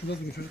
Şurada duruyor çocuk.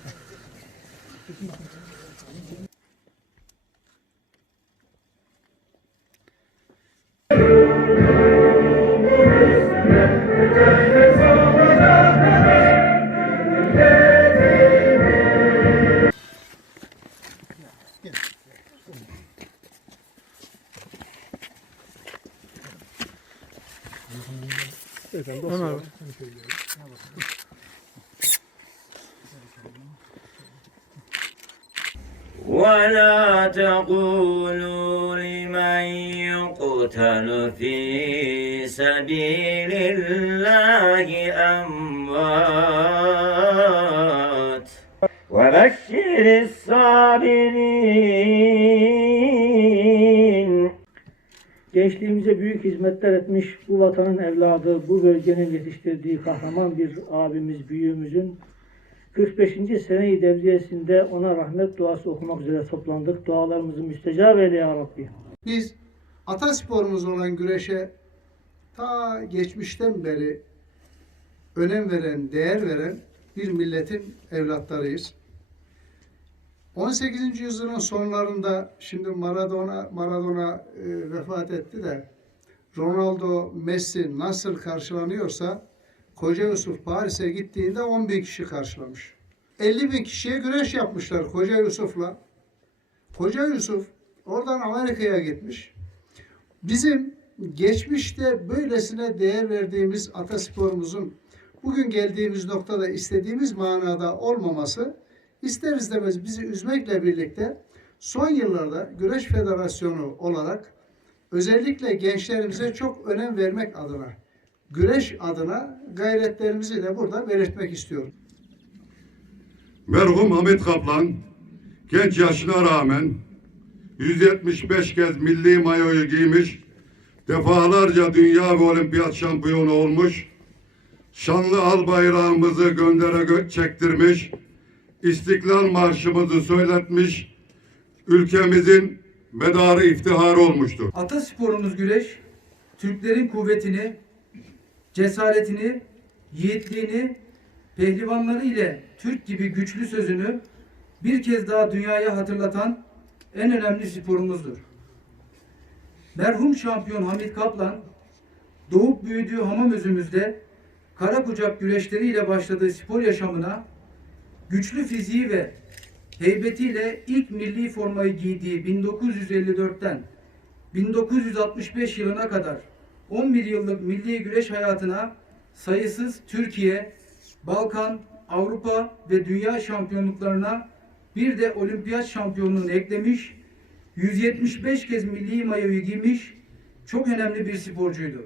ولا تقولوا لمن يقتل في سبيل الله أموات. وبشر الصابرين Gençliğimize büyük hizmetler etmiş bu vatanın evladı, bu bölgenin yetiştirdiği kahraman bir abimiz, büyüğümüzün 45. sene-i devriyesinde ona rahmet duası okumak üzere toplandık. Dualarımızı müstecab eyle ya Rabbi. Biz atasporumuz olan güreşe ta geçmişten beri önem veren, değer veren bir milletin evlatlarıyız. 18. yüzyılın sonlarında şimdi Maradona Maradona e, vefat etti de Ronaldo, Messi nasıl karşılanıyorsa Koca Yusuf Paris'e gittiğinde 10 bin kişi karşılamış. 50 bin kişiye güreş yapmışlar Koca Yusuf'la. Koca Yusuf oradan Amerika'ya gitmiş. Bizim geçmişte böylesine değer verdiğimiz atasporumuzun bugün geldiğimiz noktada istediğimiz manada olmaması ister istemez bizi üzmekle birlikte son yıllarda Güreş Federasyonu olarak özellikle gençlerimize çok önem vermek adına, güreş adına gayretlerimizi de burada belirtmek istiyorum. Merhum Hamit Kaplan genç yaşına rağmen 175 kez milli mayoyu giymiş, defalarca dünya ve olimpiyat şampiyonu olmuş, şanlı al bayrağımızı göndere gö- çektirmiş, İstiklal Marşımızı söyletmiş, ülkemizin medarı iftiharı olmuştur. Atasporumuz güreş, Türklerin kuvvetini, cesaretini, yiğitliğini, pehlivanları ile Türk gibi güçlü sözünü bir kez daha dünyaya hatırlatan en önemli sporumuzdur. Merhum şampiyon Hamit Kaplan, doğup büyüdüğü Hamamözü'müzde kara kucak güreşleriyle başladığı spor yaşamına güçlü fiziği ve heybetiyle ilk milli formayı giydiği 1954'ten 1965 yılına kadar 11 yıllık milli güreş hayatına sayısız Türkiye, Balkan, Avrupa ve dünya şampiyonluklarına bir de olimpiyat şampiyonluğunu eklemiş, 175 kez milli mayoyu giymiş çok önemli bir sporcuydu.